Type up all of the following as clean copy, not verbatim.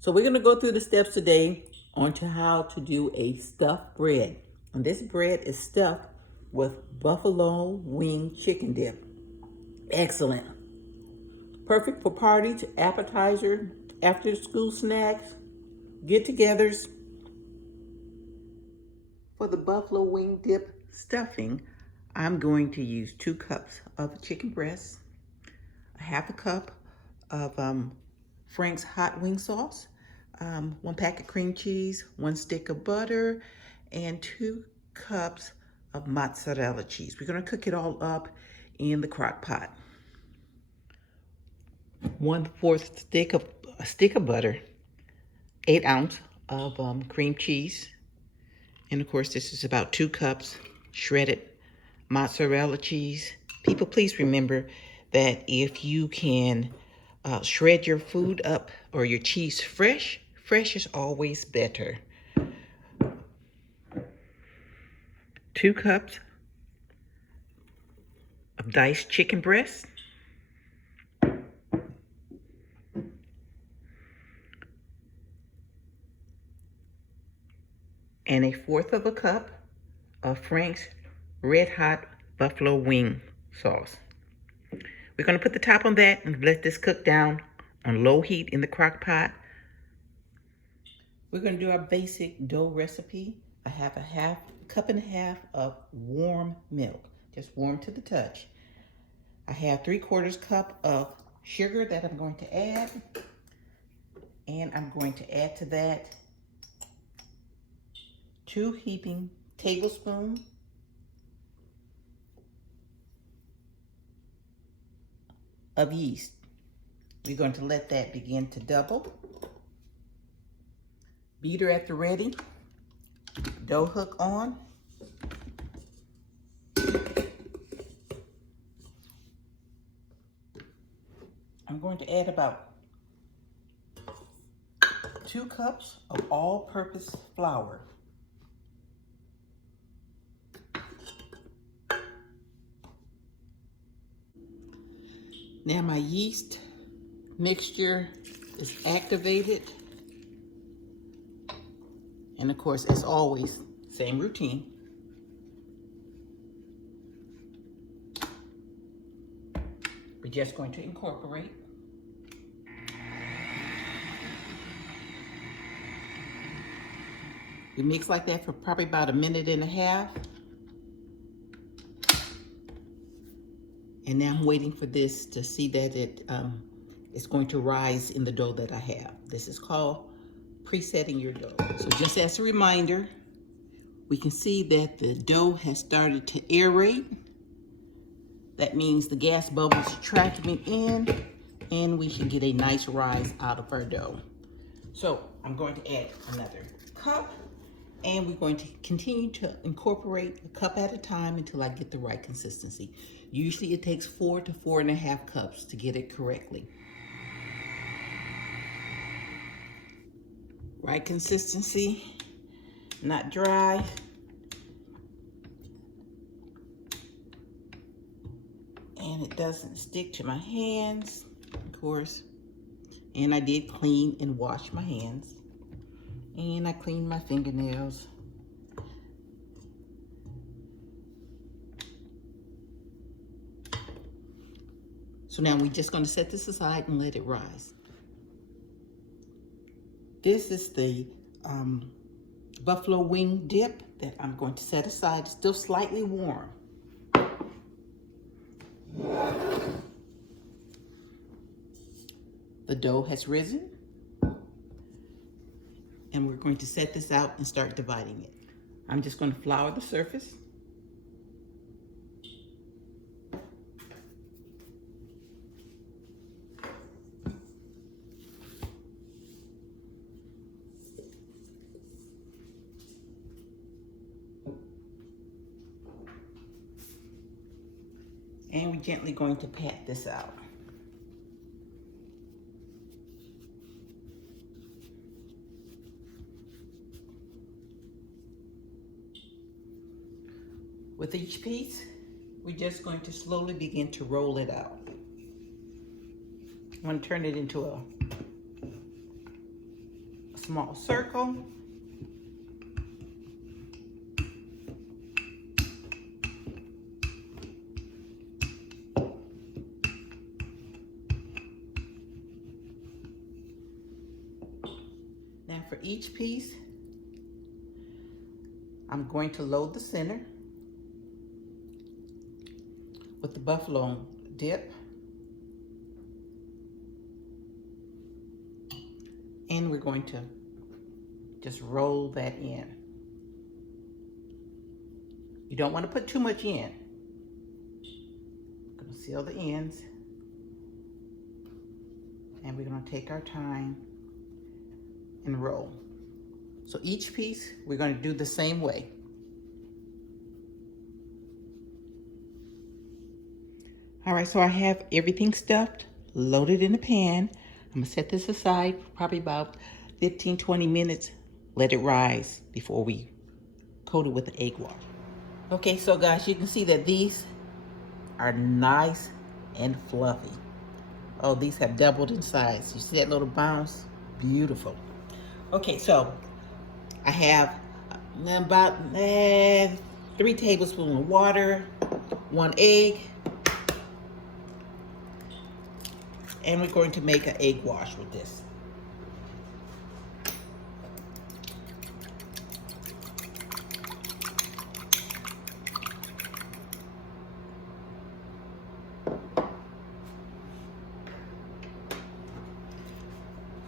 So we're going to go through the steps today on to how to do a stuffed bread. And this bread is stuffed with buffalo wing chicken dip. Excellent. Perfect for parties, appetizer, after school snacks, get-togethers. For the buffalo wing dip stuffing, I'm going to use 2 cups of chicken breast, a half a cup of Frank's hot wing sauce, 1 pack of cream cheese, 1 stick of butter, and 2 cups of mozzarella cheese. We're going to cook it all up in the crock pot. 1/4 stick of butter, 8 ounce of cream cheese, and of course this is about 2 cups shredded mozzarella cheese. People, please remember that if you can shred your food up or your cheese fresh is always better. 2 cups of diced chicken breast, and 1/4 cup of Frank's Red Hot Buffalo Wing Sauce. We're going to put the top on that and let this cook down on low heat in the crock pot. We're going to do our basic dough recipe. I have a cup and a half of warm milk, just warm to the touch. I have 3/4 cup of sugar that I'm going to add, and I'm going to add to that 2 heaping tablespoons of yeast. We're going to let that begin to double. Beater at the ready, dough hook on. I'm going to add about 2 cups of all-purpose flour. Now my yeast mixture is activated. And of course, as always, same routine. We're just going to incorporate. We mix like that for probably about 1.5 minutes. And now I'm waiting for this to see that it's going to rise in the dough that I have. This is called presetting your dough. So just as a reminder, we can see that the dough has started to aerate. That means the gas bubbles are tracking in, and we should get a nice rise out of our dough. So I'm going to add another cup, and we're going to continue to incorporate a cup at a time until I get the right consistency. Usually it takes 4 to 4.5 cups to get it correctly. Right consistency, not dry. And it doesn't stick to my hands, of course. And I did clean and wash my hands. And I cleaned my fingernails. So now we're just going to set this aside and let it rise. This is the buffalo wing dip that I'm going to set aside. It's still slightly warm. The dough has risen. And we're going to set this out and start dividing it. I'm just going to flour the surface. And we're gently going to pat this out. With each piece, we're just going to slowly begin to roll it out. I'm going to turn it into a small circle. Now for each piece, I'm going to load the center with the buffalo dip. And we're going to just roll that in. You don't want to put too much in. I'm going to seal the ends. And we're going to take our time and roll. So each piece, we're going to do the same way. All right, so I have everything stuffed, loaded in the pan. I'm gonna set this aside for probably about 15-20 minutes. Let it rise before we coat it with the egg wash. Okay, so guys, you can see that these are nice and fluffy. Oh, these have doubled in size. You see that little bounce? Beautiful. Okay, so I have about 3 tablespoons of water, 1 egg, and we're going to make an egg wash with this.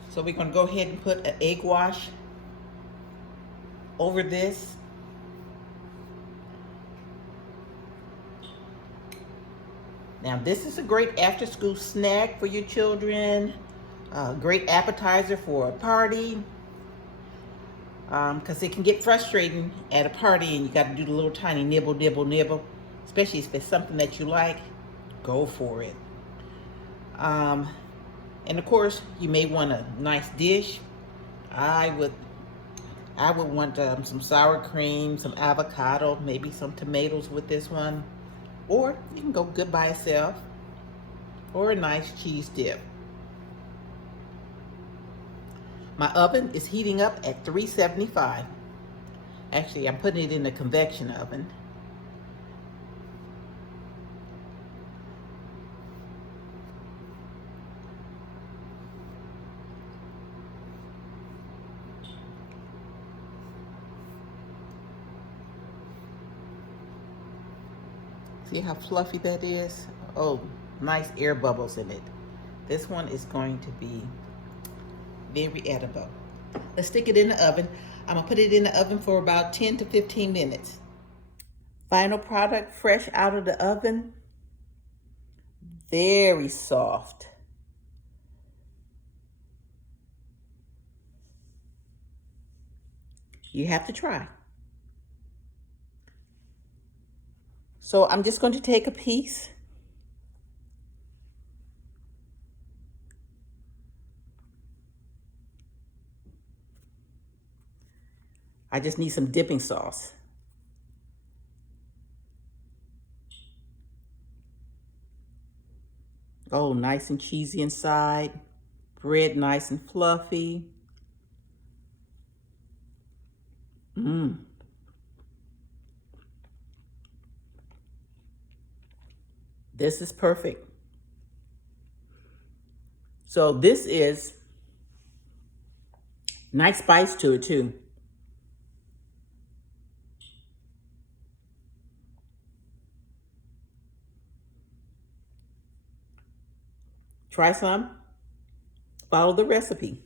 So we're going to go ahead and put an egg wash over this. Now this is a great after-school snack for your children, a great appetizer for a party, because it can get frustrating at a party and you got to do the little tiny nibble, nibble, nibble, especially if it's something that you like, go for it. And of course, you may want a nice dish. I would want some sour cream, some avocado, maybe some tomatoes with this one. Or you can go good by itself, or a nice cheese dip. My oven is heating up at 375. Actually, I'm putting it in the convection oven. See how fluffy that is? Oh, nice air bubbles in it. This one is going to be very edible. Let's stick it in the oven. I'm gonna put it in the oven for about 10 to 15 minutes. Final product, fresh out of the oven. Very soft. You have to try. So I'm just going to take a piece. I just need some dipping sauce. Oh, nice and cheesy inside. Bread nice and fluffy. Mmm. This is perfect. So this is nice spice to it too. Try some. Follow the recipe.